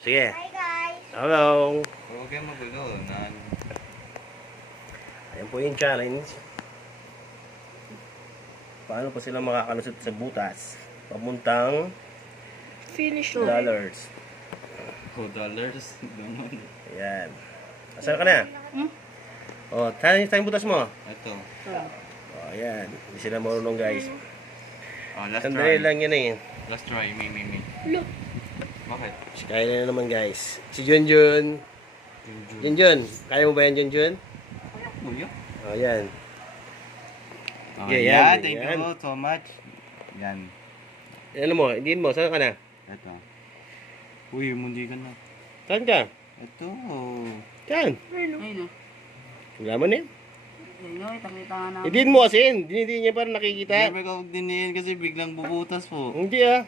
Sige. Hi guys! Hello. Huwag kayo magulo. Ayan po yung challenge. Paano pa sila makakalusot sa butas? Pamuntang Finish dollars. $2 naman. Ayan. Asan ka na? Oh, tayong butas mo. Ito. Oh, ayan. Hindi sila marunong, guys. Oh, last Sandali try. lang yan eh. Last try. Me. Look! Bakit? Si Kaya na naman, guys. Si Junjun. Junjun. Kaya mo ba yan, Junjun? Kuya. Oh, ayan. Oh, Yeah, yeah, yan, thank yan. you so much. Yan. Ano mo? Hindi mo. Saan ka na? Ito. Uy, mundi ka na. Saan ka? Ito. Saan? Ayun o. Wala mo na yan. Ayun o, itakita nga namin. Hindi mo kasi. Hindi niya parang nakikita. Siyempre ka huwag dinihin kasi biglang bubutas po. Hindi ah.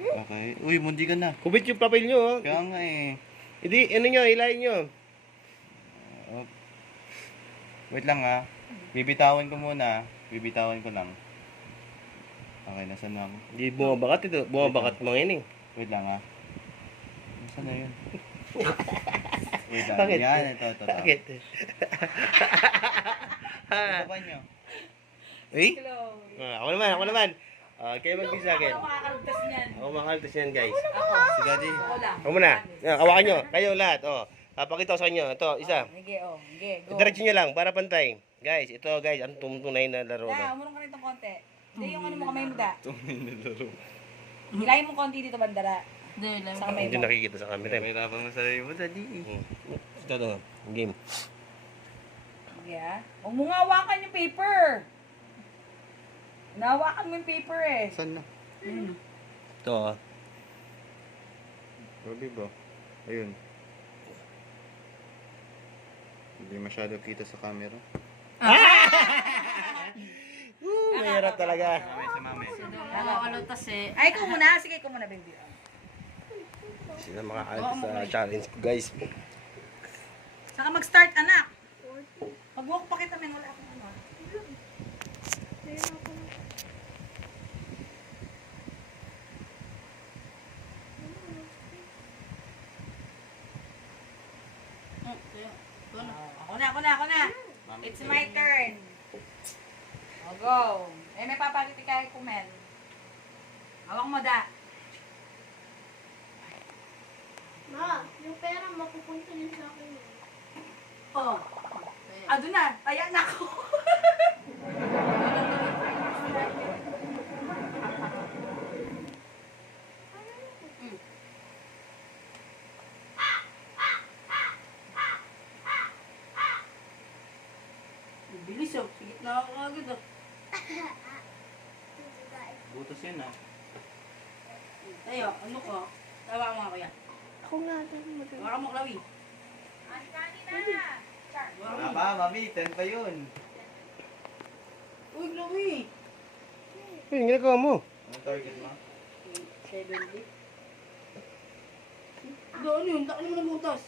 Okay. Uy, mundi ka na. Kubit yung papel nyo oh. Kaya nga eh. Hindi, ano nyo, hilahin nyo. Wait lang ah. Bibitawan ko muna. Bibitawan ko lang. Okay, nasan na ako? Hindi bumabakat ito. Bumabakat mga yun eh. Wait lang ah. Nasaan na yun? Wait lang. Bakit? Yan, ito. Bakit? Ito pa nyo. Eh? Ako naman. Kayo mag-bisa akin. Ako makakalagtas niyan. Ako makakaltas yan guys. Si Daddy. Ako lang. Ako muna. Hawakan nyo. Kayo lahat. Papakita ko sa inyo. Ito, isa. Sige, sige, go. Diretso nyo lang para pantay. Guys, ito guys. Ang tunay na laro Da, na. umulong ka nitong konti. Hindi yung ano mo kamay mo da. Tunay na laro. Hilahin mo konti dito bandara. Sa kamay Hindi mo. nakikita sa camera. May rapang mo sarili mo, Daddy. Ito. Game. Sige ah. Huwag mo nga hawakan yung paper. Nahawakan mo yung paper eh. Saan na? Ito. Grabe ba? Ayun. Hindi masyado kita sa camera. Mahirap talaga. Mami, si Mami. Nakakalagtas eh. Ay, ikaw muna. Sige, ikaw muna, baby. Sila makakalit sa challenge ko guys. Saka mag-start, anak. Mag-walk pa kita, men. Wala akong ano. Ako na. It's my turn. O, go. May papakita kay Kumen. Hawak mo da. Ma, yung pera mapupunta din sa akin. Oh. Doon na. Kaya na ako. Bilis oh. Sigit na ako agad oh. Butas yun ah. Tayo, ano ko? Tawa mo ako yan. Ako nga, dahil magaling. Tawa mo, Chloe. Wala pa, Mami. 10 pa yun. Uy, Chloe. Yung ginagawa mo. Anong target mo? 70. Doon yun, takot mo ng butas.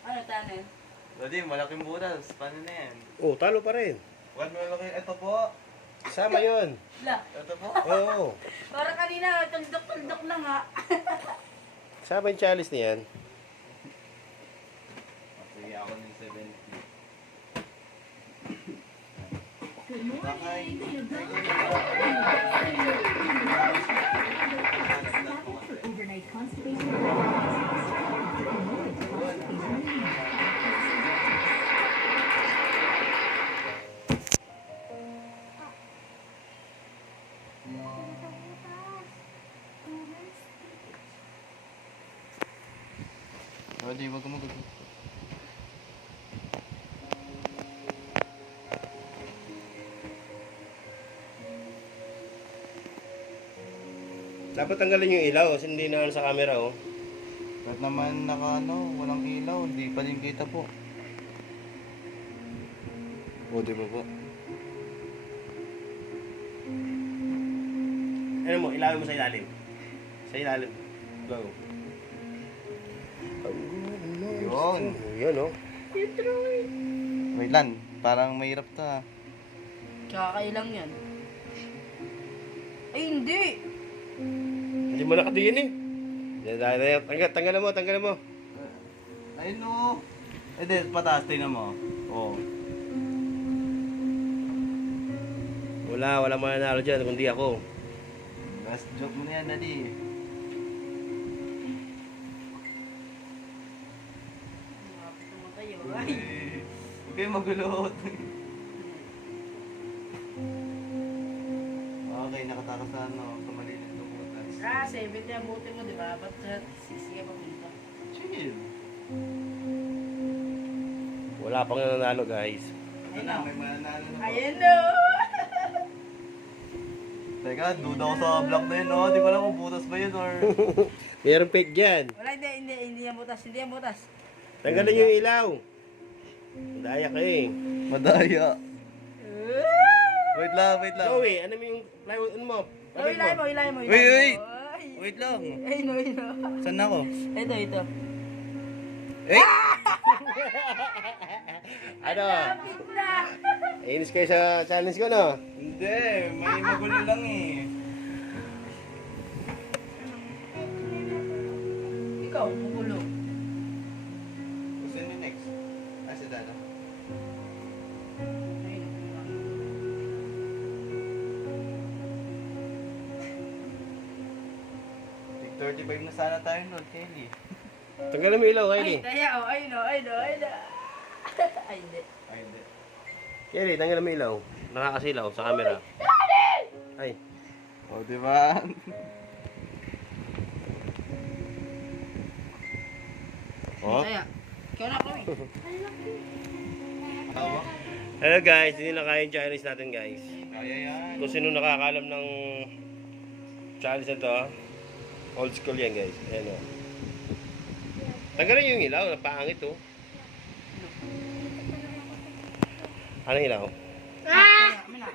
Ano, tanan? Daddy, malaking butas. Paano na yan? Oh, talo pa rin. What malaki? Ito po. Sama yun. La, Ito po. Oo. para kanina, tuldok-tuldok lang ha. Sama yung challenge niyan. Sige, ako ng 70. Bakay. Overnight constipation. Daddy, wag ka magulo. Dapat tanggalin yung ilaw kasi hindi na sa camera oh. Kahit naman walang ilaw, hindi pa rin kita po. O, di ba po? Ano mo, ilawin mo sa ilalim. Sa ilalim. Go. Yun. Yun oh. Wait lang, parang mahirap to ah. Kakailang yan. Ay, hindi. mo nakatingin eh. Tanggalan mo, tanggalan mo. Ayun o. Eh, di, pataas, tingnan mo. Oo. Wala mananalo dyan, kundi ako. Last joke mo na yan, Daddy. Tayo. Huwag kayo magulot. Okay, nakatakas na ano, sa malinis ng butas. 70 ang buti mo, di ba? Ba't sisiya pa dito? Chill. Wala pang nananalo guys. Ito na, may mananalo na po. Ayan o! Teka, duda ko sa vlog na yun, no? Di ko alam kung butas ba yun or... Mayroong fake dyan. Wala, hindi yan butas, hindi yan butas. Tanggalin yung ilaw. Daya ka eh. Madaya. Wait lang. Joey, ano mo yung plywood ano mo? Oh, ilay mo. Wait. Ay. Wait lang. Ayun o. Saan ako? Ito. Eh! Ano? Lapit na! Inis kayo sa challenge ko, no? Hindi, may magulo lang eh. Ikaw, magulo. Gusto niyo next? Si Dada. Tig 35 na sana tayo, Lord Kelly. Tanggalin mo yung ilaw, Ay, Kylie. kaya o. Ay, no. Ay, hindi. Ay, hindi. Kylie, tanggalin mo yung ilaw. Nakakasilaw sa camera. Ay. O, di ba? Oh. Kaya. Ikaw na, Chloe. Tawa? Hello guys, hindi na kaya yung challenge natin guys. Kaya yan. Kung sino nakakalam ng challenge na to, old school yan guys. Ayan o. Tanggalin yung ilaw, napangit oh. Anong ilaw? Kami na.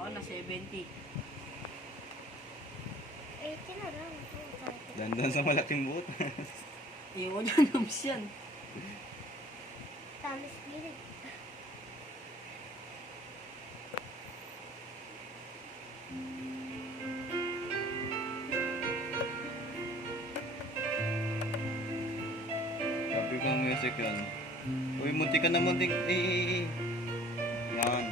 Ako na 70. 80 na lang. Dandan sa malaking butas. Iwan niya nums yan. Tama spirit. Sabi ko music yun. Uy, muntik ka na muntik. Yan.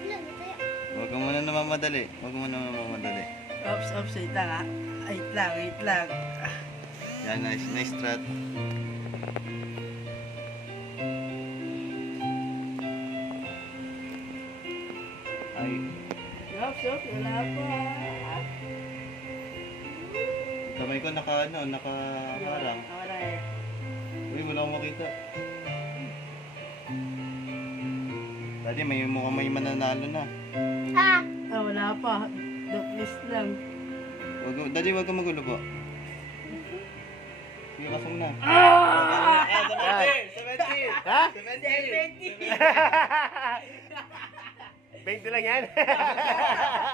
Ilan, ito yan. Huwag ka muna namamadali. Oops, wait lang ha. Wait lang. Yan, nice strat. Ay, Oops, wala pa. kamay ko nakaharang. Wala eh. Uy, wala akong makita. Daddy, mukhang may mananalo na. Ah! Wala pa. Duplis lang. Daddy, wag ka magulo po. Sige, kasong na. Ah! 70! Ha? 70! 70! 20 lang yan.